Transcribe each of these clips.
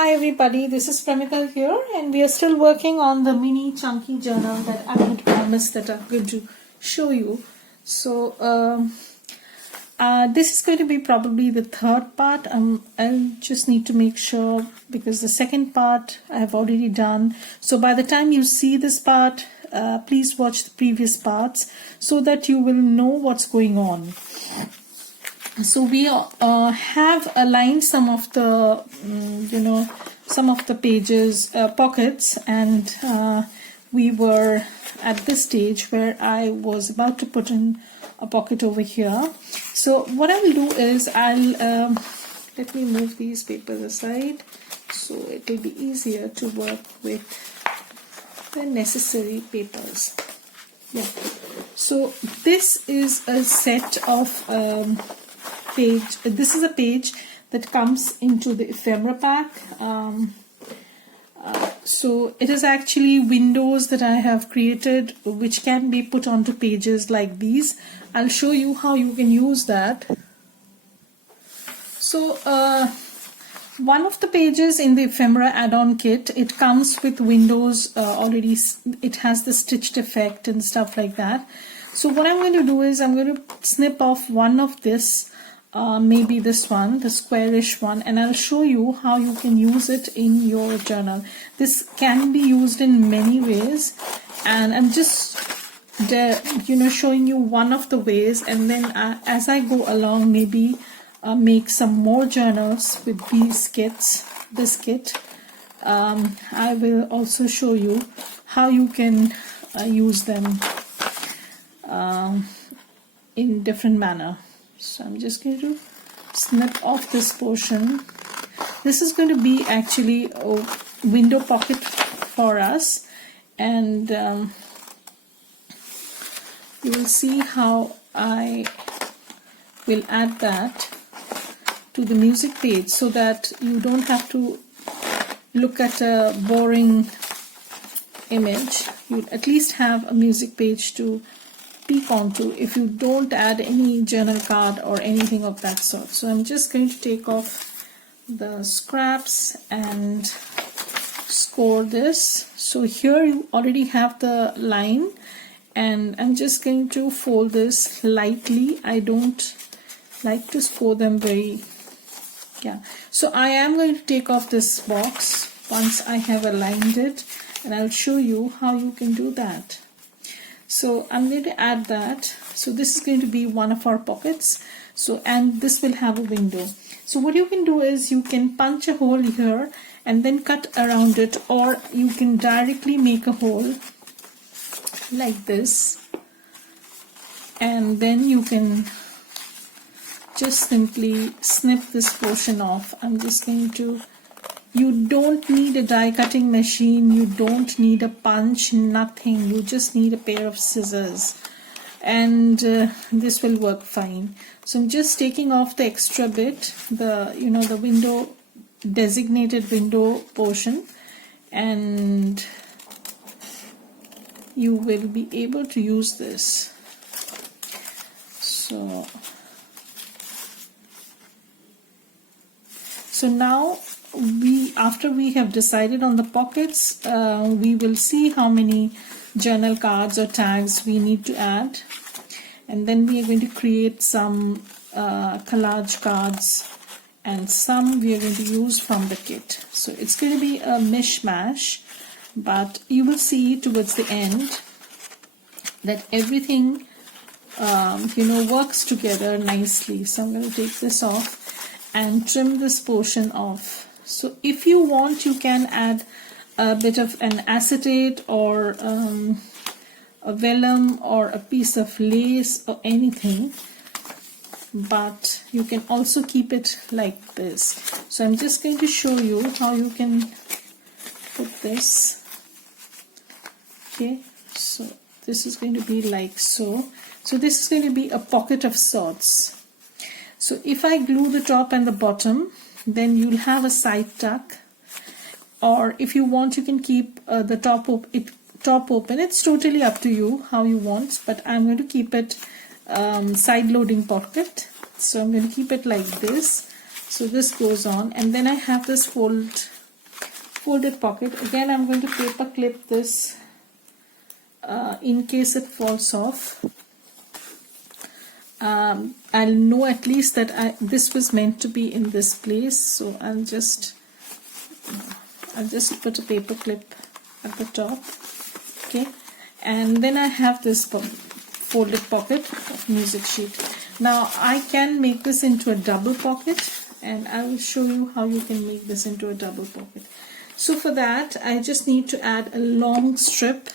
Hi everybody, this is Pramita here, and we are still working on the mini chunky journal that I had promised that I'm going to show you. So this is going to be probably the third part. I'll just need to make sure, because the second part I have already done. So by the time you see this part, please watch the previous parts so that you will know what's going on. So we have aligned some of the some of the pages pockets, and we were at this stage where I was about to put in a pocket over here. So what I will do is I'll let me move these papers aside so it will be easier to work with the necessary papers. Yeah, so this is a set of this is a page that comes into the ephemera pack. So it is actually windows that I have created which can be put onto pages like these. I'll show you how you can use that. So one of the pages in the ephemera add-on kit, it comes with windows already. It has the stitched effect and stuff like that. So what I'm going to do is I'm going to snip off one of this, maybe this one, the squarish one, and I'll show you how you can use it in your journal. This can be used in many ways, and I'm just showing you one of the ways, and then as I go along, maybe make some more journals with these kits, this kit. I will also show you how you can use them in different manner. So I'm just going to snip off this portion. This is going to be actually a window pocket for us, and you will see how I will add that to the music page so that you don't have to look at a boring image. You'll at least have a music page to peek onto if you don't add any journal card or anything of that sort. So I'm just going to take off the scraps and score this. So here you already have the line, and I'm just going to fold this lightly. I don't like to score them very, so I am going to take off this box once I have aligned it, and I'll show you how you can do that. So I'm going to add that. So this is going to be one of our pockets. So, and this will have a window. So what you can do is you can punch a hole here and then cut around it, or you can directly make a hole like this, and then you can just simply snip this portion off. I'm just going to, you don't need a die cutting machine, you don't need a punch, nothing. You just need a pair of scissors, and this will work fine. So I'm just taking off the extra bit, the the window, designated window portion, and you will be able to use this. So now after we have decided on the pockets, we will see how many journal cards or tags we need to add, and then we are going to create some collage cards, and some we are going to use from the kit. So it's going to be a mishmash, but you will see towards the end that everything works together nicely. So I'm going to take this off and trim this portion off. So if you want, you can add a bit of an acetate or a vellum or a piece of lace or anything, but you can also keep it like this. So I'm just going to show you how you can put this. Okay, so this is going to be like so. So this is going to be a pocket of sorts. So if I glue the top and the bottom, then you'll have a side tuck, or if you want, you can keep the top open. It's totally up to you how you want, but I'm going to keep it side loading pocket. So I'm going to keep it like this. So this goes on, and then I have this fold folded pocket. Again, I'm going to paper clip this in case it falls off. I'll know at least that this was meant to be in this place, so I'll just put a paper clip at the top. Okay, and then I have this folded pocket of music sheet. Now I can make this into a double pocket, and I will show you how you can make this into a double pocket. So for that, I just need to add a long strip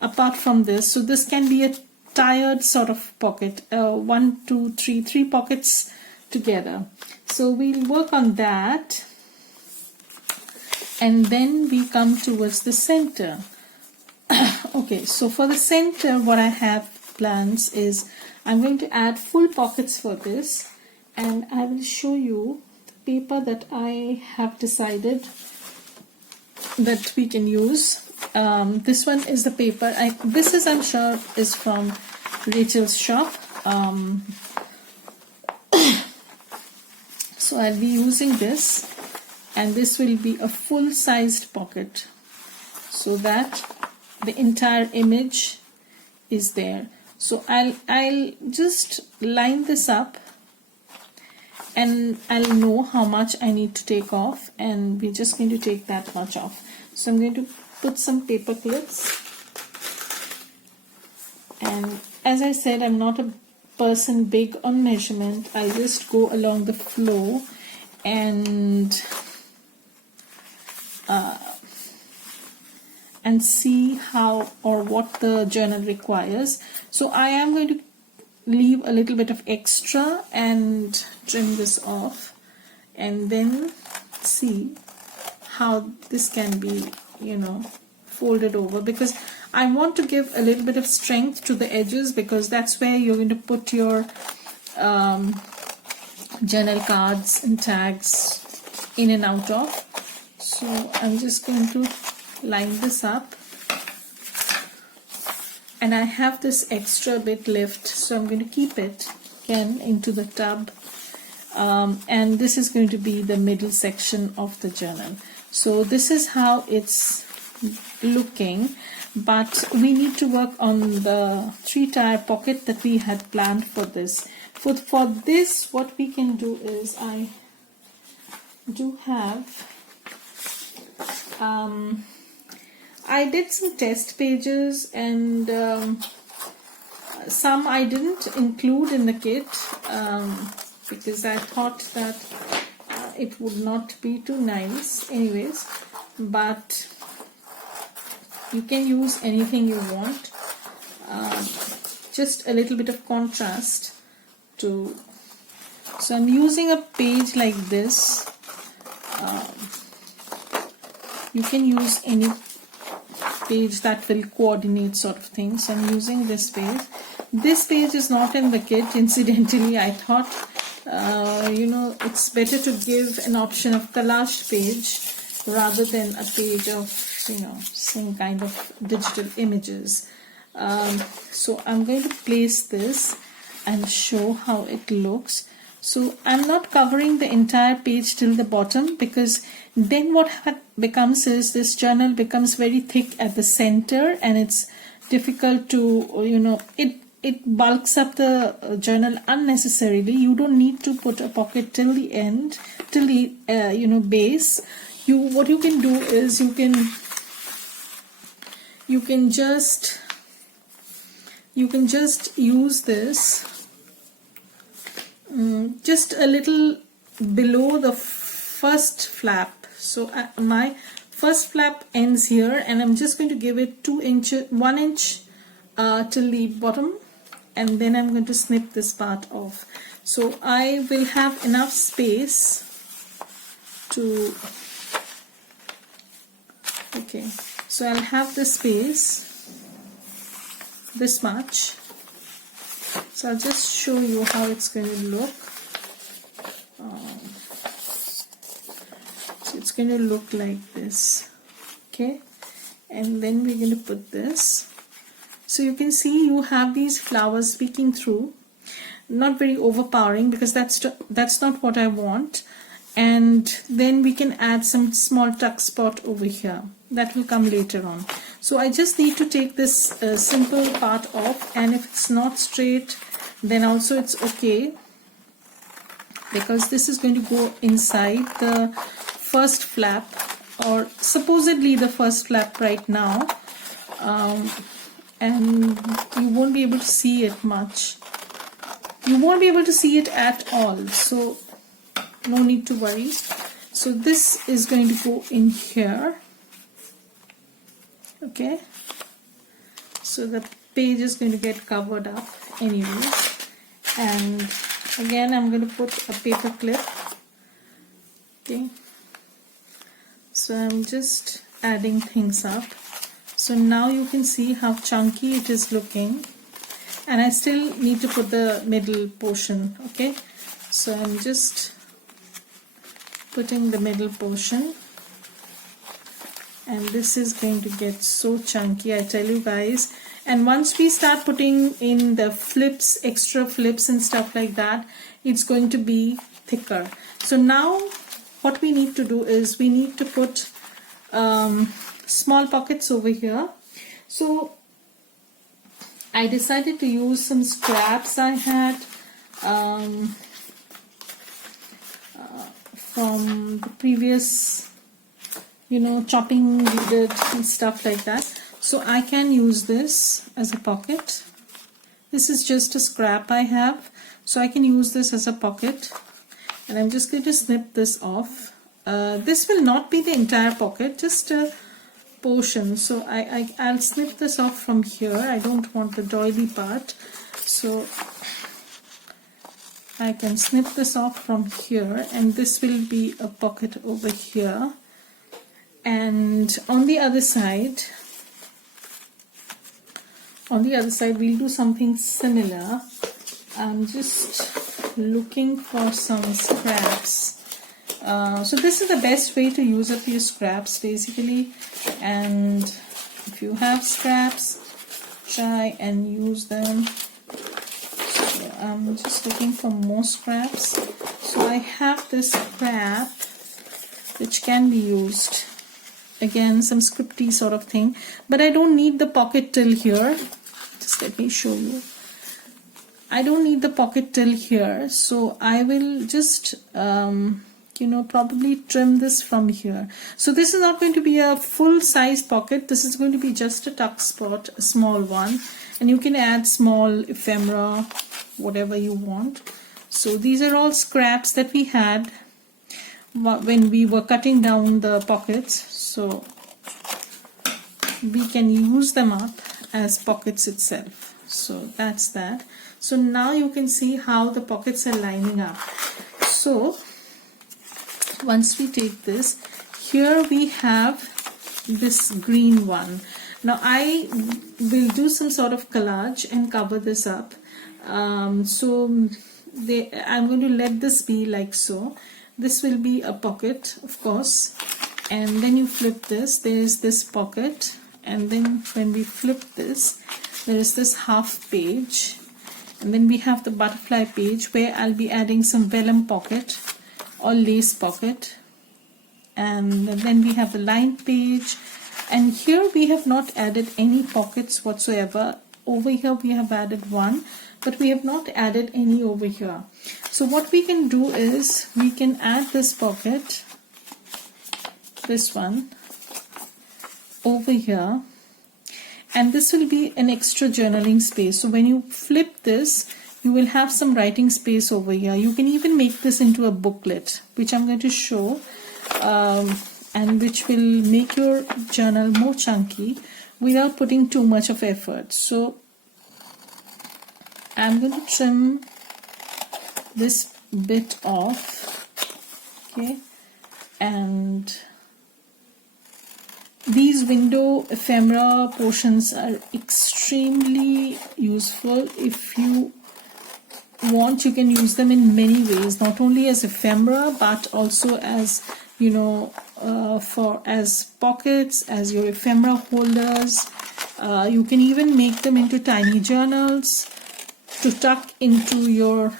apart from this. So this can be a tired sort of pocket, 1, 2, 3, 3 pockets together. So we'll work on that, and then we come towards the center. Okay, so for the center, what I have plans is I'm going to add full pockets for this, and I will show you the paper that I have decided that we can use. This one is the paper. This is, I'm sure, is from Rachel's shop. So I'll be using this, and this will be a full-sized pocket, so that the entire image is there. So I'll just line this up, and I'll know how much I need to take off, and we're just going to take that much off. So I'm going to put some paper clips, and as I said, I'm not a person big on measurement. I just go along the flow and see how or what the journal requires. So I am going to leave a little bit of extra and trim this off, and then see how this can be, folded over, because I want to give a little bit of strength to the edges, because that's where you're going to put your journal cards and tags in and out of. So I'm just going to line this up, and I have this extra bit left, so I'm going to keep it again into the tub, and this is going to be the middle section of the journal. So this is how it's looking, but we need to work on the 3-tire pocket that we had planned for this. For this, what we can do is I do have I did some test pages, and some I didn't include in the kit because I thought that it would not be too nice anyways, but you can use anything you want, just a little bit of contrast to. So I'm using a page like this. You can use any page that will coordinate sort of thing. So I'm using this page. This page is not in the kit, incidentally. I thought it's better to give an option of collage page rather than a page of some kind of digital images. So I'm going to place this and show how it looks. So I'm not covering the entire page till the bottom, because then what becomes is this journal becomes very thick at the center, and it's difficult to, it bulks up the journal unnecessarily. You don't need to put a pocket till the end, till the base. What you can do is you can just use this just a little below the first flap. So my first flap ends here, and I'm just going to give it 1 inch till the bottom, and then I'm going to snip this part off. So I will have enough space to, okay, so I'll have the space this much. So I'll just show you how it's going to look. So it's going to look like this, okay, and then we're going to put this. So you can see you have these flowers peeking through, not very overpowering, because that's not what I want. and then we can add some small tuck spot over here. That will come later on. So I just need to take this simple part off, and if it's not straight then also it's okay, because this is going to go inside the first flap, or supposedly the first flap right now, and you won't be able to see it much. You won't be able to see it at all, so no need to worry. So this is going to go in here, okay? So the page is going to get covered up anyway, and again I'm going to put a paper clip, okay? So I'm just adding things up. So now you can see how chunky it is looking, and I still need to put the middle portion, okay? So I'm just putting the middle portion, and this is going to get so chunky, I tell you guys. And once we start putting in the flips, extra flips and stuff like that, it's going to be thicker. So now what we need to do is we need to put small pockets over here. So I decided to use some scraps I had from the previous, you know, chopping we did and stuff like that. So I can use this as a pocket. This is just a scrap I have, so I can use this as a pocket, and I'm just going to snip this off. This will not be the entire pocket, just a portion. So I'll snip this off from here. I don't want the doily part, so I can snip this off from here, and this will be a pocket over here. And on the other side we'll do something similar. I'm just looking for some scraps. So this is the best way to use up your scraps basically, and if you have scraps, try and use them. So I'm just looking for more scraps. So I have this scrap which can be used, again some scripty sort of thing, but I don't need the pocket till here. Just let me show you. I don't need the pocket till here, so I will just you know, probably trim this from here. So this is not going to be a full size pocket. This is going to be just a tuck spot, a small one, and you can add small ephemera, whatever you want. So these are all scraps that we had when we were cutting down the pockets, so we can use them up as pockets itself. So that's that. So now you can see how the pockets are lining up. So once we take this, here we have this green one. Now I will do some sort of collage and cover this up. I'm going to let this be like so. This will be a pocket, of course, and then you flip this, there is this pocket, and then when we flip this, there is this half page, and then we have the butterfly page where I'll be adding some vellum pocket or lace pocket, and then we have the lined page, and here we have not added any pockets whatsoever. Over here we have added one, but we have not added any over here. So what we can do is we can add this pocket, this one over here, and this will be an extra journaling space. So when you flip this, you will have some writing space over here. You can even make this into a booklet, which I'm going to show, and which will make your journal more chunky without putting too much of effort. So I'm going to trim this bit off, okay, and these window ephemera portions are extremely useful. If you want, you can use them in many ways, not only as ephemera but also as, you know, as pockets, as your ephemera holders. You can even make them into tiny journals to tuck into your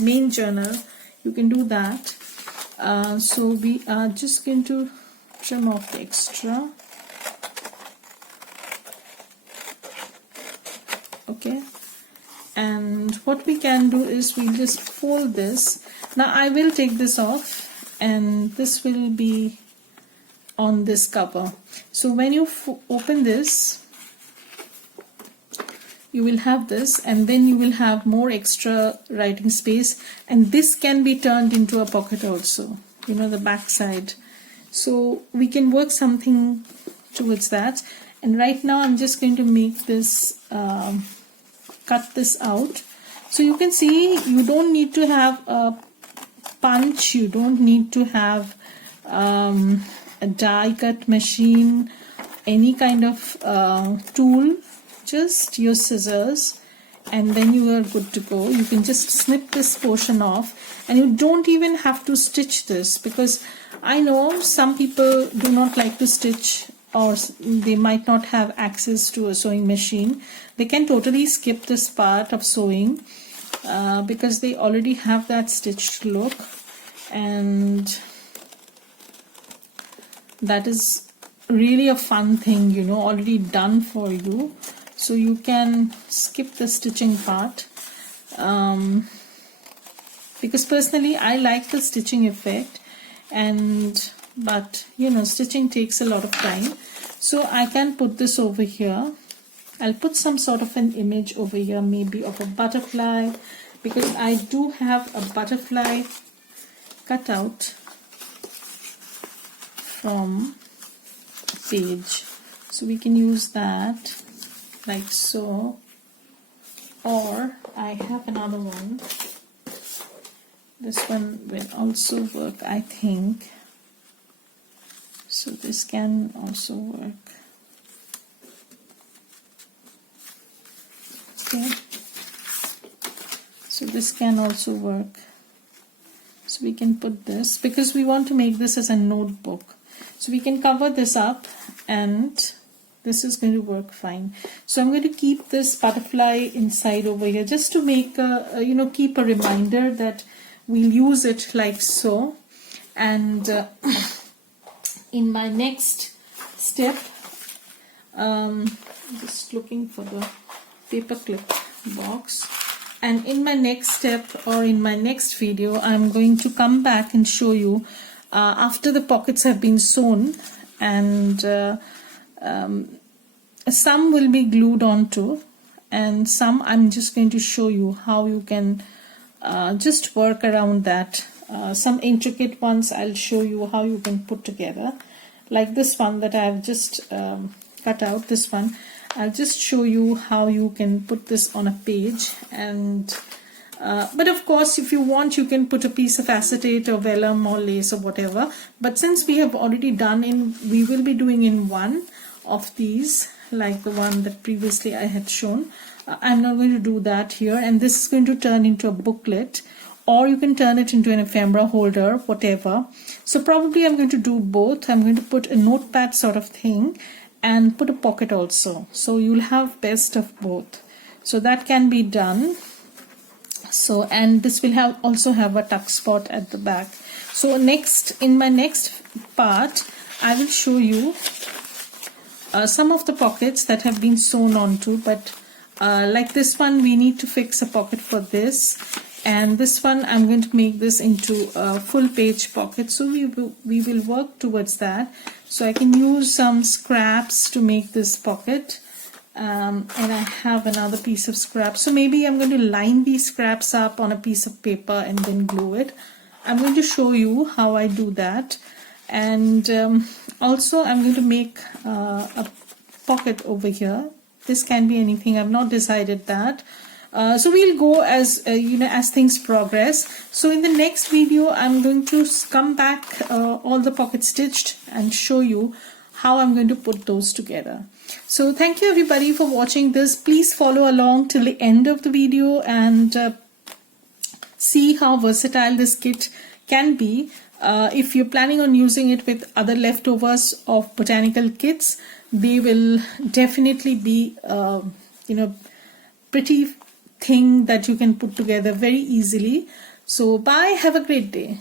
main journal. You can do that. So we are just going to trim off the extra. Okay, and what we can do is we just fold this. Now I will take this off, and this will be on this cover. So when you open this, you will have this, and then you will have more extra writing space, and this can be turned into a pocket also, you know, the back side. So we can work something towards that. And right now I'm just going to make this cut this out. So you can see you don't need to have a punch, you don't need to have a die cut machine, any kind of tool, just your scissors, and then you are good to go. You can just snip this portion off, and you don't even have to stitch this, because I know some people do not like to stitch, or they might not have access to a sewing machine. They can totally skip this part of sewing because they already have that stitched look, and that is really a fun thing, you know, already done for you. So you can skip the stitching part, because personally I like the stitching effect, but you know, stitching takes a lot of time. So I can put this over here. I'll put some sort of an image over here, maybe of a butterfly, because I do have a butterfly cut out from a page. So we can use that like so, or I have another one. This one will also work, I think. So this can also work. Okay. So this can also work. So we can put this, because we want to make this as a notebook. So we can cover this up, and this is going to work fine. So I'm going to keep this butterfly inside over here, just to make a, you know, keep a reminder that we'll use it like so. And in my next step, just looking for the paperclip box, and in my next step, or in my next video, I'm going to come back and show you after the pockets have been sewn, and some will be glued onto, and some I'm just going to show you how you can just work around that. Some intricate ones I'll show you how you can put together, like this one that I've just cut out. This one I'll just show you how you can put this on a page, and but of course if you want, you can put a piece of acetate or vellum or lace or whatever, but since we have already done we will be doing in one of these, like the one that previously I had shown. I'm not going to do that here, and this is going to turn into a booklet, or you can turn it into an ephemera holder, whatever. So probably I'm going to do both. I'm going to put a notepad sort of thing and put a pocket also, so you'll have best of both. So that can be done. So, and this will also have a tuck spot at the back. So next, in my next part, I will show you some of the pockets that have been sewn onto, but like this one, we need to fix a pocket for this, and this one I'm going to make this into a full page pocket. So we will work towards that. So I can use some scraps to make this pocket, and I have another piece of scrap. So maybe I'm going to line these scraps up on a piece of paper and then glue it. I'm going to show you how I do that, and also I'm going to make a pocket over here. This can be anything, I've not decided that. So we'll go as you know, as things progress. So in the next video I'm going to come back all the pockets stitched and show you how I'm going to put those together. So thank you everybody for watching this. Please follow along till the end of the video and see how versatile this kit can be. If you're planning on using it with other leftovers of botanical kits, they will definitely be you know, pretty thing that you can put together very easily. So bye, have a great day.